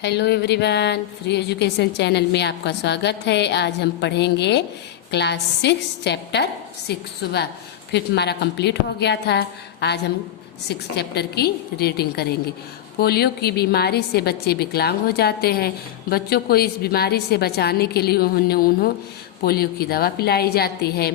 Hello everyone, free education channel में आपका स्वागत है। आज हम पढ़ेंगे क्लास 6 चैप्टर 6। सुबह फिर हमारा कंप्लीट हो गया था। आज हम 6 चैप्टर की रीडिंग करेंगे। पोलियो की बीमारी से बच्चे विकलांग हो जाते हैं। बच्चों को इस बीमारी से बचाने के लिए उन्हें पोलियो की दवा पिलाई जाती है।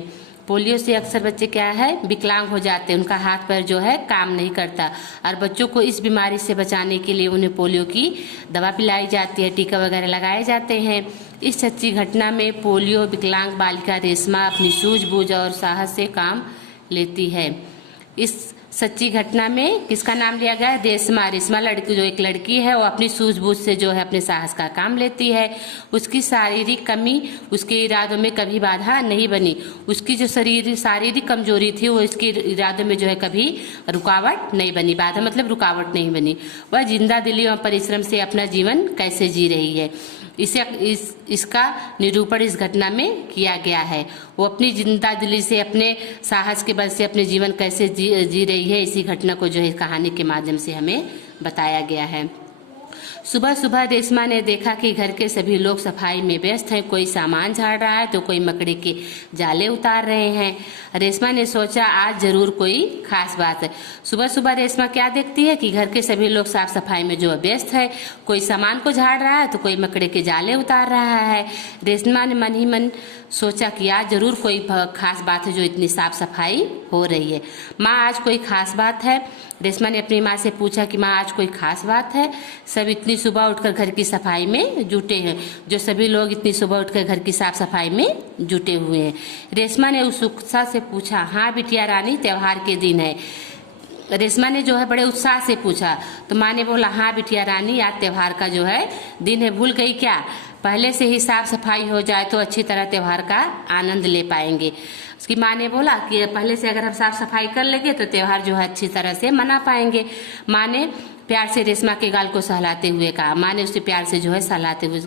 पोलियो से अक्सर बच्चे क्या है, विकलांग हो जाते हैं, उनका हाथ पैर जो है काम नहीं करता। और बच्चों को इस बीमारी से बचाने के लिए उन्हें पोलियो की दवा पिलाई जाती है, टीका वगैरह लगाए जाते हैं। इस सच्ची घटना में पोलियो विकलांग बालिका रेशमा अपनी सूझबूझ और साहस से काम लेती है। इस सच्ची घटना में किसका नाम लिया गया है? रेशमा। रेशमा लड़की, जो एक लड़की है, वो अपनी सूझबूझ से जो है अपने साहस का काम लेती है। उसकी शारीरिक कमी उसके इरादों में कभी बाधा नहीं बनी। उसकी जो शारीरिक कमजोरी थी वो इसके इरादों में जो है कभी रुकावट नहीं बनी। बाधा मतलब रुकावट नहीं बनी। वह जिंदा दिली और परिश्रम से अपना जीवन कैसे जी रही है, इसका निरूपण इस घटना में किया गया है। वो अपनी जिंदा दिली से, अपने साहस के बल से अपने जीवन कैसे जी रही है, इसी घटना को जो है कहानी के माध्यम से हमें बताया गया है। सुबह सुबह रेशमा ने देखा कि घर के सभी लोग सफाई में व्यस्त हैं। कोई सामान झाड़ रहा है तो कोई मकड़ी के जाले उतार रहे हैं। रेशमा ने सोचा आज जरूर कोई खास बात है। सुबह सुबह रेशमा क्या देखती है कि घर के सभी लोग साफ सफाई में जो व्यस्त है, कोई सामान को झाड़ रहा है तो कोई मकड़ी के जाले उतार रहा है। रेशमा ने मन ही मन सोचा कि आज जरूर कोई खास बात है जो इतनी साफ सफाई हो रही है। माँ, आज कोई खास बात है? रेशमा ने अपनी माँ से पूछा कि माँ, आज कोई खास बात है? सब इतनी सुबह उठकर घर की सफाई में जुटे हैं, जो सभी लोग इतनी सुबह उठकर घर की साफ सफाई में जुटे हुए हैं। रेशमा ने उत्सुकता से पूछा। हाँ बिटिया रानी, त्योहार के दिन है। रेशमा ने जो है बड़े उत्साह से पूछा तो माँ ने बोला, हाँ बिटिया रानी, आज त्योहार का जो है दिन है, भूल गई क्या? पहले से ही साफ सफाई हो जाए तो अच्छी तरह त्योहार का आनंद ले पाएंगे। उसकी माँ ने बोला कि पहले से अगर हम साफ सफाई कर लेंगे तो त्योहार जो है अच्छी तरह से मना पाएंगे। माँ ने प्यार से रेशमा के गाल को सहलाते हुए कहा। माँ ने उसे प्यार से जो है सहलाते हुए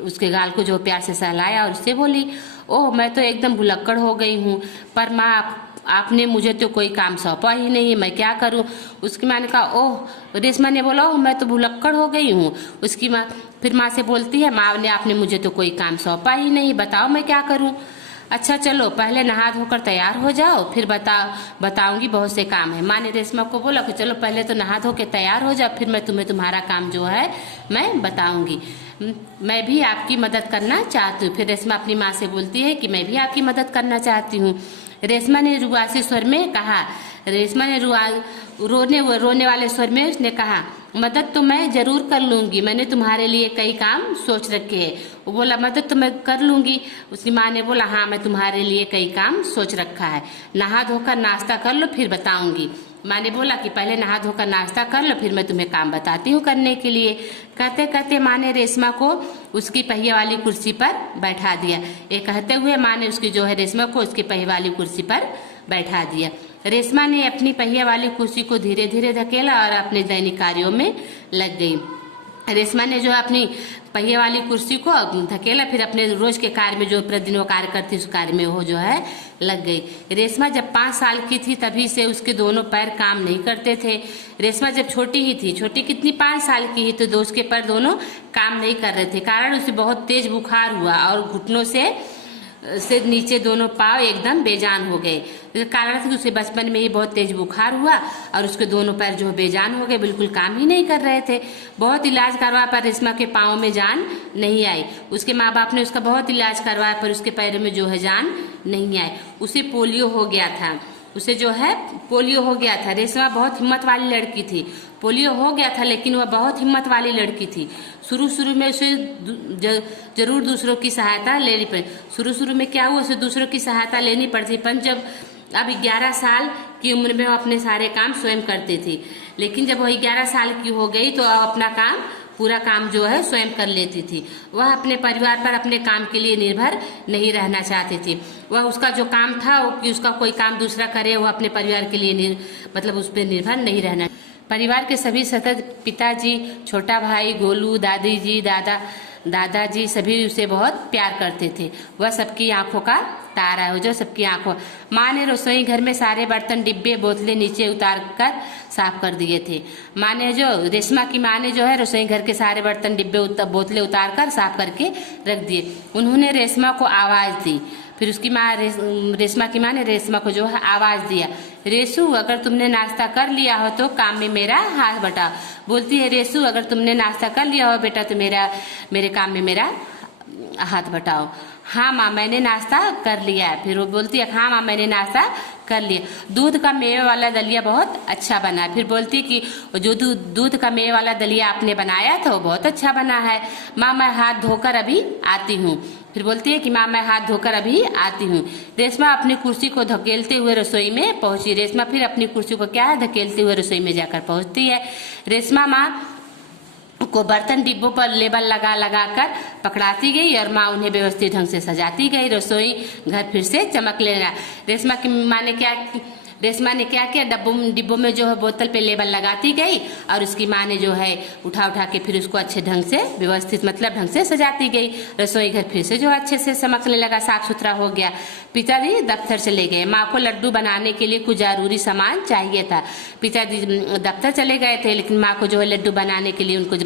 उसके गाल को जो प्यार से सहलाया और उससे बोली, ओह मैं तो एकदम भुलक्कड़ हो गई हूँ, पर माँ आपने मुझे तो कोई काम सौंपा ही नहीं है, मैं क्या करूं? उसकी माँ ने कहा, ओह। रेशमा ने बोला, ओह मैं तो भुलक्कड़ हो गई हूँ। उसकी माँ फिर माँ से बोलती है, माँ ने आपने मुझे तो कोई काम सौंपा ही नहीं, बताओ मैं क्या करूं? अच्छा चलो पहले नहा धोकर तैयार हो जाओ, फिर बताऊंगी, बहुत से काम है। माँ ने रेशमा को बोला कि चलो पहले तो नहा धो के तैयार हो जाओ, फिर मैं तुम्हें तुम्हारा काम जो है मैं बताऊंगी। मैं भी आपकी मदद करना चाहती हूँ। फिर रेशमा अपनी माँ से बोलती है कि मैं भी आपकी मदद करना चाहती हूँ। रेशमा ने रुआसी स्वर में कहा। रेशमा ने रोने वाले स्वर में उसने कहा, मदद तो मैं जरूर कर लूंगी, मैंने तुम्हारे लिए कई काम सोच रखे हैं। वो बोला, मदद तो मैं कर लूंगी। उसकी माँ ने बोला, हाँ मैं तुम्हारे लिए कई काम सोच रखा है, नहा धोकर नाश्ता कर लो फिर बताऊंगी। माँ ने बोला कि पहले नहा धोकर नाश्ता कर लो, फिर मैं तुम्हें काम बताती हूँ करने के लिए। कहते कहते माँ ने रेशमा को उसकी पहिए वाली कुर्सी पर बैठा दिया। ये कहते हुए माँ ने उसकी जो है रेशमा को उसकी पहिए वाली कुर्सी पर बैठा दिया। रेशमा ने अपनी पहिए वाली कुर्सी को धीरे धीरे धकेला और अपने दैनिक कार्यों में लग गई। रेशमा ने जो अपनी पहिए वाली कुर्सी को धकेला, फिर अपने रोज के कार्य में जो प्रतिदिन वो कार्य करती उस कार्य में वो जो है लग गई। रेशमा जब 5 साल की थी तभी से उसके दोनों पैर काम नहीं करते थे। रेशमा जब छोटी ही थी, छोटी कितनी 5 साल की ही, तो उसके पैर दोनों काम नहीं कर रहे थे। कारण उसे बहुत तेज बुखार हुआ और घुटनों से नीचे दोनों पाँव एकदम बेजान हो गए। कारण था कि उसे बचपन में ही बहुत तेज बुखार हुआ और उसके दोनों पैर जो बेजान हो गए, बिल्कुल काम ही नहीं कर रहे थे। बहुत इलाज करवाया पर रेशमा के पाँव में जान नहीं आई। उसके माँ बाप ने उसका बहुत इलाज करवाया पर उसके पैरों में जो है जान नहीं आई। उसे पोलियो हो गया था। उसे जो है पोलियो हो गया था। रेशमा बहुत हिम्मत वाली लड़की थी। पोलियो हो गया था लेकिन वह बहुत हिम्मत वाली लड़की थी। शुरू में उसे जरूर दूसरों की सहायता लेनी पड़ी। शुरू में क्या हुआ, उसे दूसरों की सहायता लेनी पड़ती, पर जब अब 11 साल की उम्र में वो अपने सारे काम स्वयं करती थी। लेकिन जब वह 11 साल की हो गई तो अपना काम पूरा काम जो है स्वयं कर लेती थी। वह अपने परिवार पर अपने काम के लिए निर्भर नहीं रहना चाहती थी। वह उसका जो काम था कि उसका कोई काम दूसरा करे, वह अपने परिवार के लिए मतलब उस पर निर्भर नहीं रहना। परिवार के सभी सदस्य, पिताजी, छोटा भाई गोलू, दादी जी, दादाजी सभी उसे बहुत प्यार करते थे। वह सबकी आंखों का बता रहा है जो सबकी आंखों। माँ ने रसोई घर में सारे बर्तन डिब्बे बोतलें नीचे उतार कर साफ कर दिए थे। माँ ने जो रेशमा की माँ ने जो है रसोई घर के सारे बर्तन डिब्बे बोतलें उतार कर साफ करके रख दिए। उन्होंने रेशमा को आवाज दी। फिर उसकी माँ रेशमा की माँ ने रेशमा को जो है आवाज दिया, रेशु अगर तुमने नाश्ता कर लिया हो तो काम में मेरा हाथ बटाओ। बोलती है रेशु अगर तुमने नाश्ता कर लिया हो बेटा तो मेरे काम में मेरा हाथ बटाओ। हाँ माँ मैंने नाश्ता कर लिया है। फिर वो बोलती है हाँ माँ मैंने नाश्ता कर लिया। दूध का मेवे वाला दलिया बहुत अच्छा बना है। फिर बोलती है कि जो दूध का मेवे वाला दलिया आपने बनाया था वो बहुत अच्छा बना है। माँ मैं हाथ धोकर अभी आती हूँ। फिर बोलती है कि माँ मैं हाथ धोकर अभी आती हूँ। रेशमा अपनी कुर्सी को धकेलते हुए रसोई में पहुंची। रेशमा फिर अपनी कुर्सी को क्या है धकेलते हुए रसोई में जाकर पहुंचती है। रेशमा माँ को बर्तन डिब्बों पर लेबल लगा लगा कर पकड़ाती गई और माँ उन्हें व्यवस्थित ढंग से सजाती गई। रसोई घर फिर से चमकने लगा। रेशमा ने क्या किया, डिब्बों में जो है बोतल पे लेबल लगाती गई और उसकी माँ ने जो है उठा के फिर उसको अच्छे ढंग से व्यवस्थित मतलब ढंग से सजाती गई। रसोई घर फिर से जो अच्छे से चमकने लगा, साफ सुथरा हो गया। पिताजी दफ्तर चले गए। माँ को लड्डू बनाने के लिए कुछ जरूरी सामान चाहिए था। पिताजी दफ्तर चले गए थे लेकिन माँ को जो है लड्डू बनाने के लिए उनको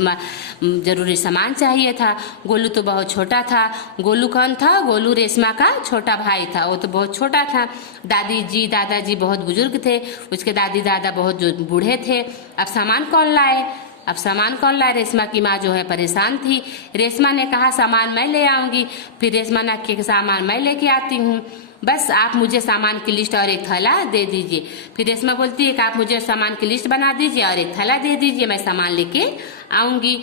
जरूरी सामान चाहिए था। गोलू तो बहुत छोटा था। गोलू कौन था? गोलू रेशमा का छोटा भाई था। वो तो बहुत छोटा था। दादाजी बहुत बुजुर्ग थे। उसके दादी दादा बहुत जो बूढ़े थे। अब सामान कौन लाए? रेशमा की माँ जो है परेशान थी। रेशमा ने कहा सामान मैं ले आऊंगी। फिर रेशमा ने कहा सामान मैं लेके आती हूँ, बस आप मुझे सामान की लिस्ट और एक थैला दे दीजिए। फिर रेशमा बोलती है कि आप मुझे सामान की लिस्ट बना दीजिए और एक थैला दे दीजिए, मैं सामान लेके आऊंगी।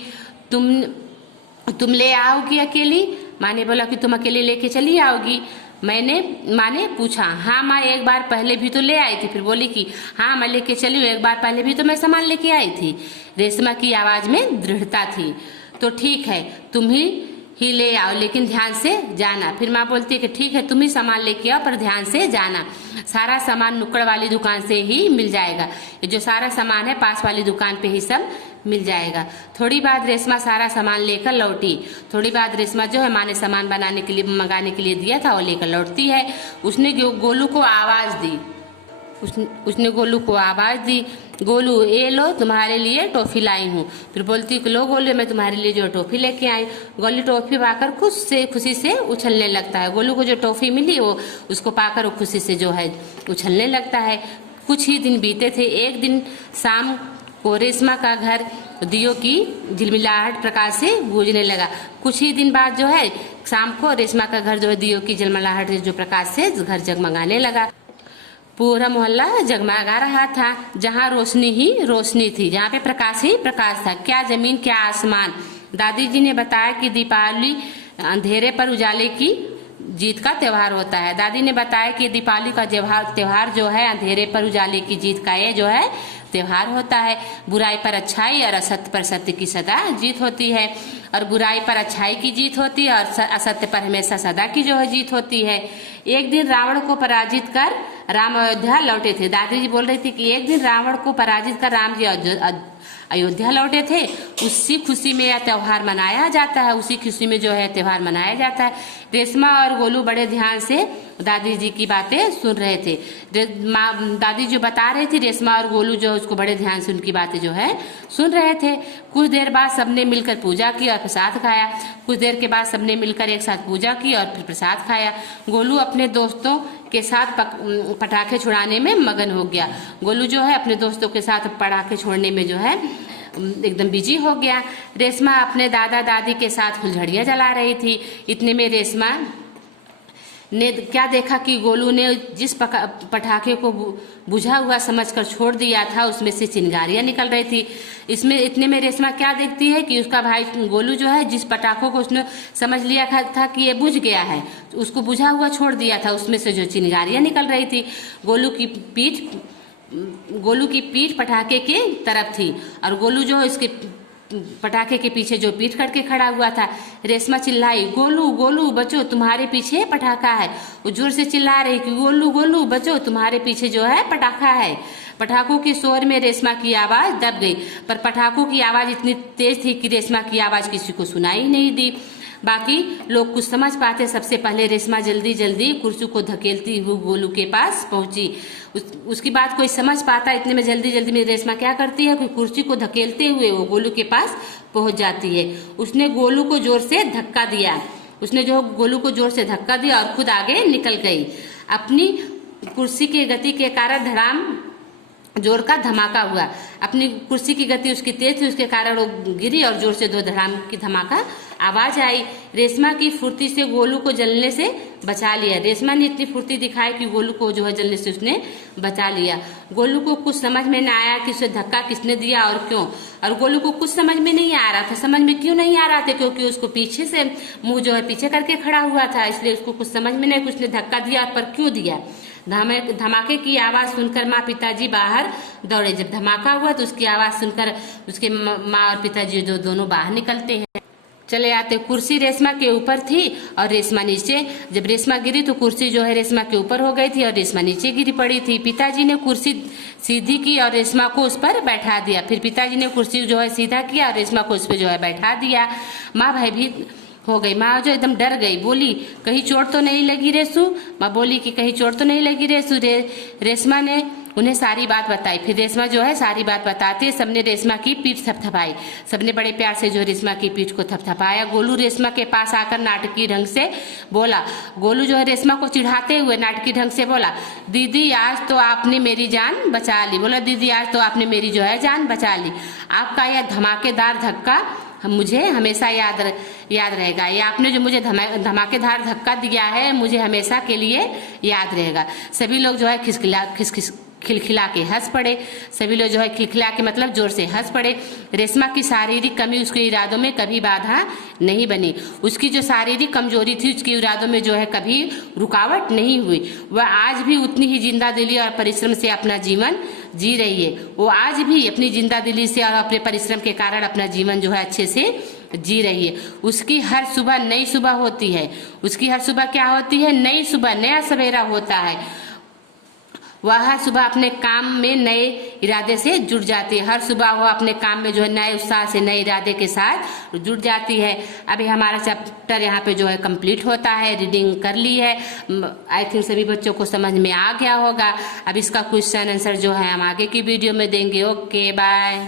तुम ले आओगी अकेली? माँ ने बोला कि तुम अकेले लेके चली आओगी। माँ ने पूछा। हाँ माँ एक बार पहले भी तो ले आई थी। फिर बोली कि हाँ मैं लेके चली हूँ, एक बार पहले भी तो मैं सामान लेके आई थी। रेशमा की आवाज में दृढ़ता थी। तो ठीक है तुम ही ले आओ लेकिन ध्यान से जाना। फिर माँ बोलती है कि ठीक है तुम ही सामान लेके आओ पर ध्यान से जाना। सारा सामान नुक्कड़ वाली दुकान से ही मिल जाएगा। ये जो सारा सामान है पास वाली दुकान पे ही सब मिल जाएगा। थोड़ी बाद रेशमा सारा सामान लेकर लौटी। थोड़ी बाद रेशमा जो है माँ ने सामान मंगाने के लिए दिया था वो लेकर लौटती है। उसने गोलू को आवाज दी। गोलू ये लो तुम्हारे लिए टॉफी लाई हूँ। फिर बोलती कि लो गोलू मैं तुम्हारे लिए जो टॉफी लेके आई। गोलू टॉफी पाकर खुशी से उछलने लगता है। गोलू को जो टॉफी मिली वो उसको पाकर वो खुशी से जो है उछलने लगता है। कुछ ही दिन बीते थे। एक दिन शाम को रेशमा का घर दियों की झिलमिलाहट प्रकाश से गूंजने लगा। कुछ ही दिन बाद जो है शाम को रेशमा का घर जो है दियों की झिलमिलाहट जो प्रकाश से घर जगमगाने लगा। पूरा मोहल्ला जगमगा रहा था। जहाँ रोशनी ही रोशनी थी, जहाँ पे प्रकाश ही प्रकाश था। क्या जमीन क्या आसमान। दादी जी ने बताया कि दीपावली अंधेरे पर उजाले की जीत का त्योहार होता है। दादी ने बताया कि दीपावली का त्योहार जो है अंधेरे पर उजाले की जीत का ये जो है त्योहार होता है। बुराई पर अच्छाई और असत्य पर सत्य की सदा जीत होती है। और बुराई पर अच्छाई की जीत होती है और असत्य पर हमेशा सदा की जो है जीत होती है। एक दिन रावण को पराजित कर राम अयोध्या लौटे थे। दादी जी बोल रही थी कि एक दिन रावण को पराजित कर राम जी अयोध्या लौटे थे। उसी खुशी में यह त्योहार मनाया जाता है। उसी खुशी में जो है त्योहार मनाया जाता है। रेशमा और गोलू बड़े ध्यान से दादी जी की बातें सुन रहे थे। दादी जो बता रही थी रेशमा और गोलू जो उसको बड़े ध्यान से उनकी बातें जो है सुन रहे थे। कुछ देर बाद सबने मिलकर पूजा की और प्रसाद खाया। कुछ देर के बाद सबने मिलकर एक साथ पूजा की और फिर प्रसाद खाया। गोलू अपने दोस्तों के साथ पटाखे छुड़ाने में मगन हो गया। गोलू जो है अपने दोस्तों के साथ पटाखे छोड़ने में जो है एकदम बिजी हो गया। रेशमा अपने दादा दादी के साथ फुलझड़ियाँ जला रही थी। इतने में रेशमा ने क्या देखा कि गोलू ने जिस पटाखे को बुझा हुआ समझकर छोड़ दिया था उसमें से चिंगारियां निकल रही थी। इतने में रेशमा क्या देखती है कि उसका भाई गोलू जो है जिस पटाखों को उसने समझ लिया था कि ये बुझ गया है, उसको बुझा हुआ छोड़ दिया था, उसमें से जो चिंगारियां निकल रही थी। गोलू की पीठ पटाखे के तरफ थी और गोलू जो इसके पटाखे के पीछे जो पीठ करके खड़ा हुआ था। रेशमा चिल्लाई, गोलू गोलू बचो तुम्हारे पीछे पटाखा है। वो जोर से चिल्ला रही कि गोलू गोलू बचो तुम्हारे पीछे जो है पटाखा है। पटाखों के शोर में रेशमा की आवाज दब गई, पर पटाखों की आवाज इतनी तेज थी कि रेशमा की आवाज किसी को सुनाई नहीं दी। बाकी लोग कुछ समझ पाते। सबसे पहले रेशमा जल्दी जल्दी कुर्सी को धकेलती हुई गोलू के पास पहुंची। उसकी बात कोई समझ पाता, इतने में जल्दी जल्दी में रेशमा क्या करती है, कुर्सी को धकेलते हुए वो गोलू के पास पहुंच जाती है। उसने गोलू को जोर से धक्का दिया, उसने जो गोलू को जोर से धक्का दिया और खुद आगे निकल गई। अपनी कुर्सी की गति के कारण धड़ाम जोर का धमाका हुआ। अपनी कुर्सी की गति उसकी तेज थी, उसके कारण वो गिरी और जोर से दो धड़ाम की धमाका आवाज आई। रेशमा की फुर्ती से गोलू को जलने से बचा लिया। रेशमा ने इतनी फुर्ती दिखाई कि गोलू को जो है जलने से उसने बचा लिया। गोलू को कुछ समझ में न आया कि उसे धक्का किसने दिया और क्यों, और गोलू को कुछ समझ में नहीं आ रहा था। समझ में क्यों नहीं आ रहा था, क्योंकि उसको पीछे से मुंह जो है पीछे करके खड़ा हुआ था, इसलिए उसको कुछ समझ में नहीं कि उसने धक्का दिया पर क्यों दिया। धमाके की आवाज सुनकर माँ पिताजी बाहर दौड़े। जब धमाका हुआ तो उसकी आवाज सुनकर उसके माँ और पिताजी जो दोनों बाहर निकलते हैं। चले आते, कुर्सी रेशमा के ऊपर थी और रेशमा नीचे। जब रेशमा गिरी तो कुर्सी जो है रेशमा के ऊपर हो गई थी और रेशमा नीचे गिरी पड़ी थी। पिताजी ने कुर्सी सीधी की और रेशमा को उस पर बैठा दिया। फिर पिताजी ने कुर्सी जो है सीधा किया और रेशमा को उस पर जो है बैठा दिया। माँ भयभीत हो गई। माँ जो एकदम डर गई, बोली कहीं चोट तो नहीं लगी रेशु। माँ बोली कि कहीं चोट तो नहीं लगी रेशु। रेशमा ने उन्हें सारी बात बताई। फिर रेशमा जो है सारी बात बताती है। सबने रेशमा की पीठ थपथपाई। सबने बड़े प्यार से जो रेशमा की पीठ को थपथपाया। गोलू रेशमा के पास आकर नाटकीय ढंग से बोला। गोलू जो है रेशमा को चिढ़ाते हुए नाटकीय ढंग से बोला, दीदी आज तो आपने मेरी जान बचा ली। बोला, दीदी आज तो आपने मेरी जो है जान बचा ली। आपका यह धमाकेदार धक्का मुझे हमेशा याद रहेगा। ये आपने जो मुझे धमाकेदार धक्का दिया है मुझे हमेशा के लिए याद रहेगा। सभी लोग जो है खिलखिला के हंस पड़े। सभी लोग जो है खिलखिला के मतलब जोर से हंस पड़े। रेशमा की शारीरिक कमी उसके इरादों में कभी बाधा नहीं बनी। उसकी जो शारीरिक कमजोरी थी उसके इरादों में जो है कभी रुकावट नहीं हुई। वह आज भी उतनी ही जिंदा दिली और परिश्रम से अपना जीवन जी रही है। वो आज भी अपनी जिंदा दिली से और अपने परिश्रम के कारण अपना जीवन जो है अच्छे से जी रही है। उसकी हर सुबह नई सुबह होती है। उसकी हर सुबह क्या होती है, नई सुबह, नया सवेरा होता है। वह हर सुबह अपने काम में नए इरादे से जुट जाती है। हर सुबह वह अपने काम में जो है नए उत्साह से नए इरादे के साथ जुट जाती है। अभी हमारा चैप्टर यहाँ पे जो है कंप्लीट होता है। रीडिंग कर ली है, आई थिंक सभी बच्चों को समझ में आ गया होगा। अब इसका क्वेश्चन आंसर जो है हम आगे की वीडियो में देंगे। Okay, bye.